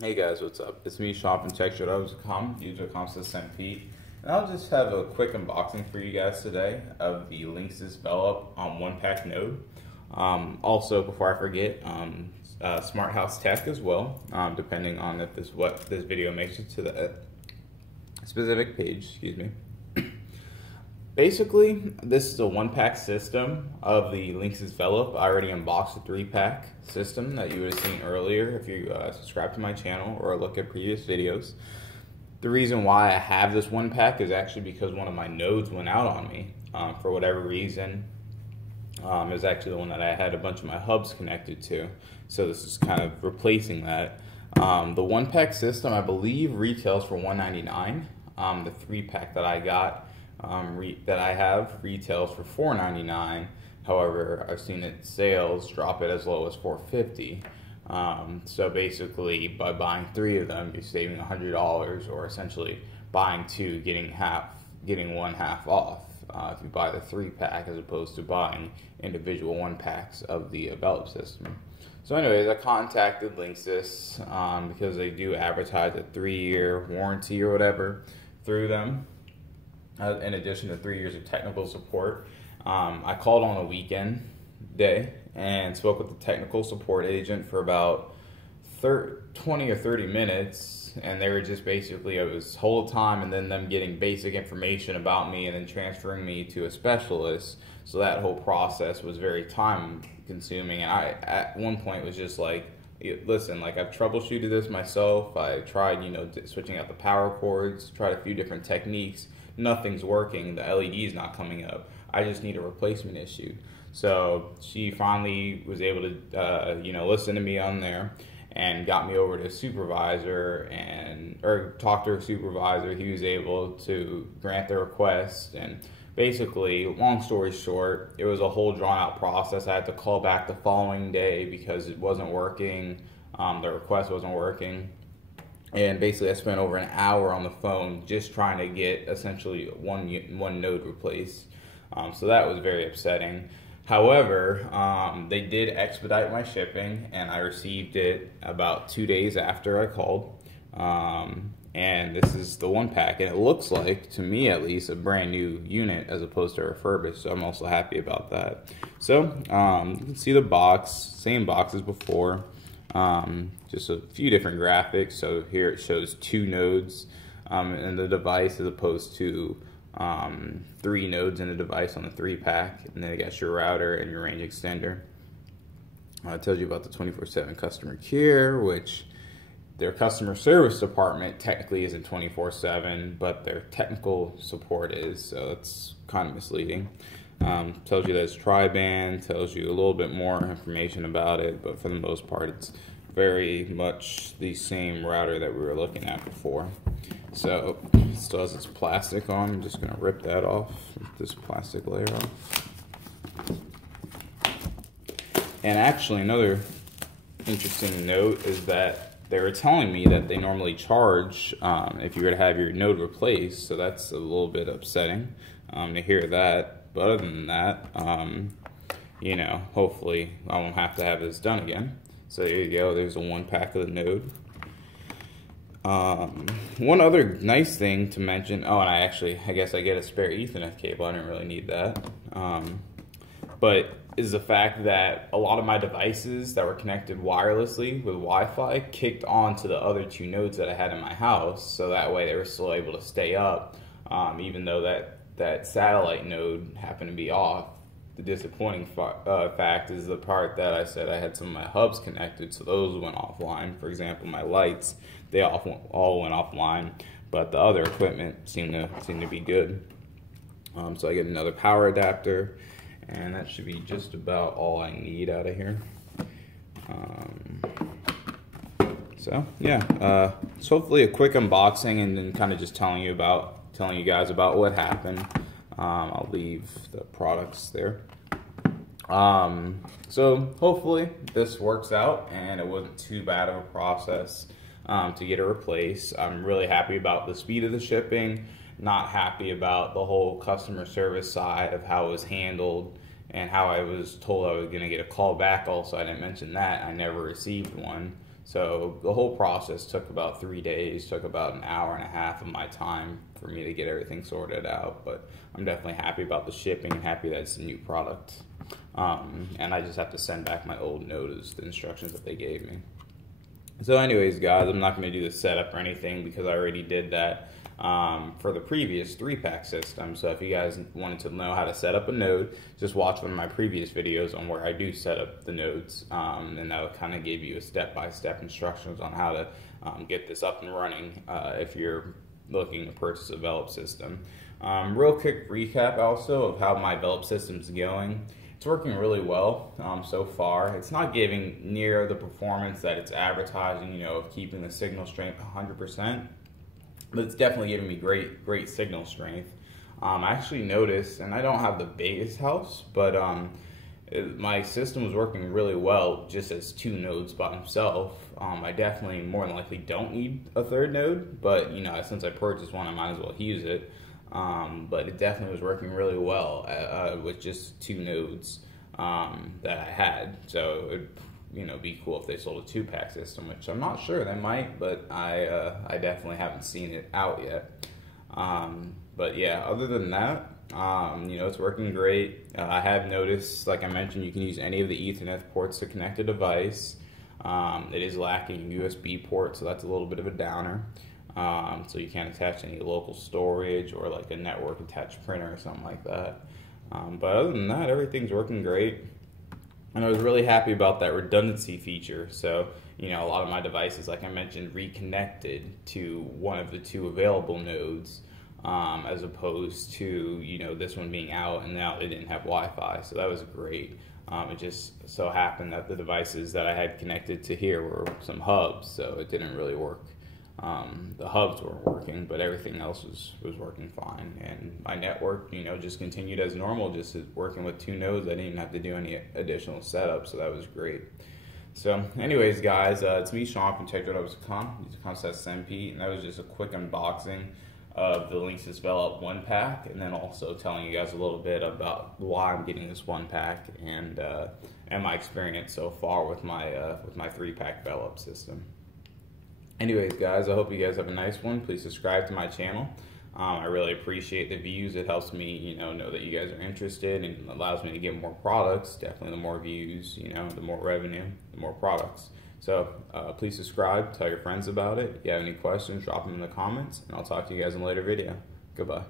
Hey guys, what's up? It's me, shopandtechshows.com, user.com Pete, and I'll just have a quick unboxing for you guys today of the Linksys Velop one pack node. Also, before I forget, Smart House Tech as well, depending on if what this video makes it to the specific page. Excuse me. Basically, this is a one-pack system of the Linksys Velop. I already unboxed a three-pack system that you would have seen earlier if you subscribe to my channel or look at previous videos. The reason why I have this one pack is actually because one of my nodes went out on me for whatever reason. It was actually the one that I had a bunch of my hubs connected to, so this is kind of replacing that. The one-pack system, I believe, retails for $199. The three-pack that I got that I have retails for $499. However, I've seen it sales drop it as low as $450. So basically, by buying three of them, you're saving $100, or essentially buying two, getting one half off. If you buy the three-pack as opposed to buying individual one-packs of the Velop system. So anyways, I contacted Linksys because they do advertise a 3-year warranty or whatever through them. In addition to 3 years of technical support. I called on a weekend day and spoke with the technical support agent for about 20 or 30 minutes, and they were just basically, it was whole time and then them getting basic information about me and then transferring me to a specialist. So that whole process was very time consuming, and I at one point was just like, listen, like, I've troubleshooted this myself. I tried, switching out the power cords, tried a few different techniques. Nothing's working. The LED is not coming up. I just need a replacement issue. So she finally was able to, listen to me on there and got me over to a supervisor or talk to her supervisor. He was able to grant the request, and basically, long story short, it was a whole drawn out process. I had to call back the following day because it wasn't working. The request wasn't working. And basically, I spent over an hour on the phone just trying to get essentially one node replaced. So that was very upsetting. However, they did expedite my shipping, and I received it about 2 days after I called. And this is the one pack, and it looks like, to me at least, a brand new unit as opposed to refurbished. So I'm also happy about that. So you can see the box, same box as before. Just a few different graphics. So here it shows 2 nodes in the device as opposed to 3 nodes in the device on the 3-pack, and then you got your router and your range extender. It tells you about the 24/7 customer care, which their customer service department technically isn't 24/7, but their technical support is, so it's kind of misleading. Tells you that it's tri-band, tells you a little bit more information about it, but for the most part it's very much the same router that we were looking at before. So it still has its plastic on. I'm just going to rip that off, this plastic layer off. And actually, another interesting note is that they were telling me that they normally charge if you were to have your node replaced, so that's a little bit upsetting to hear that. But other than that, hopefully I won't have to have this done again. So there you go, there's a one pack of the node. One other nice thing to mention, and I guess I get a spare Ethernet cable, I didn't really need that, but is the fact that a lot of my devices that were connected wirelessly with Wi-Fi kicked on to the other 2 nodes that I had in my house, so that way they were still able to stay up, even though that satellite node happened to be off. The disappointing fact is the part that I said I had some of my hubs connected, so those went offline. For example, my lights, they all went offline, but the other equipment seemed to be good. So I get another power adapter, and that should be just about all I need out of here. So yeah, it's hopefully a quick unboxing, and then kind of just telling you guys about what happened. I'll leave the products there. So hopefully this works out and it wasn't too bad of a process to get it replaced. I'm really happy about the speed of the shipping, not happy about the whole customer service side of how it was handled and how I was told I was going to get a call back also. I didn't mention that. I never received one. So the whole process took about 3 days, took about an hour and a half of my time for me to get everything sorted out. But I'm definitely happy about the shipping and happy that it's a new product. And I just have to send back my old node as the instructions that they gave me. So anyways, guys, I'm not going to do the setup or anything because I already did that for the previous 3-pack system. So if you guys wanted to know how to set up a node, just watch one of my previous videos on where I do set up the nodes, and that will kind of give you a step-by-step instructions on how to get this up and running if you're looking to purchase a Velop system. Real quick recap also of how my Velop system is going. It's working really well so far. It's not giving near the performance that it's advertising, of keeping the signal strength 100%, but it's definitely giving me great signal strength. I actually noticed, and I don't have the biggest house, but my system was working really well just as 2 nodes by themselves. I definitely more than likely don't need a 3rd node, but since I purchased one, I might as well use it. But it definitely was working really well with just 2 nodes that I had. So it'd be cool if they sold a 2-pack system, which I'm not sure they might, but I definitely haven't seen it out yet. But yeah, other than that, it's working great. I have noticed, like I mentioned, you can use any of the Ethernet ports to connect a device. It is lacking a USB port, so that's a little bit of a downer. So you can't attach any local storage or like a network attached printer or something like that. But other than that, everything's working great. And I was really happy about that redundancy feature. So, a lot of my devices, like I mentioned, reconnected to one of the 2 available nodes, as opposed to, this one being out and now they didn't have Wi-Fi. So that was great. It just so happened that the devices that I had connected to here were some hubs, so it didn't really work. The hubs weren't working, but everything else was working fine. And my network, just continued as normal, just working with 2 nodes. I didn't even have to do any additional setup, so that was great. So anyways, guys, it's me, Sean from Untitled SMP, and that was just a quick unboxing of the Linksys Velop 1-pack, and then also telling you guys a little bit about why I'm getting this 1-pack and my experience so far with my 3-pack Velop system. Anyways, guys, I hope you guys have a nice one. Please subscribe to my channel. I really appreciate the views. It helps me, know that you guys are interested and allows me to get more products. Definitely the more views, the more revenue, the more products. So please subscribe, tell your friends about it. If you have any questions, drop them in the comments, and I'll talk to you guys in a later video. Goodbye.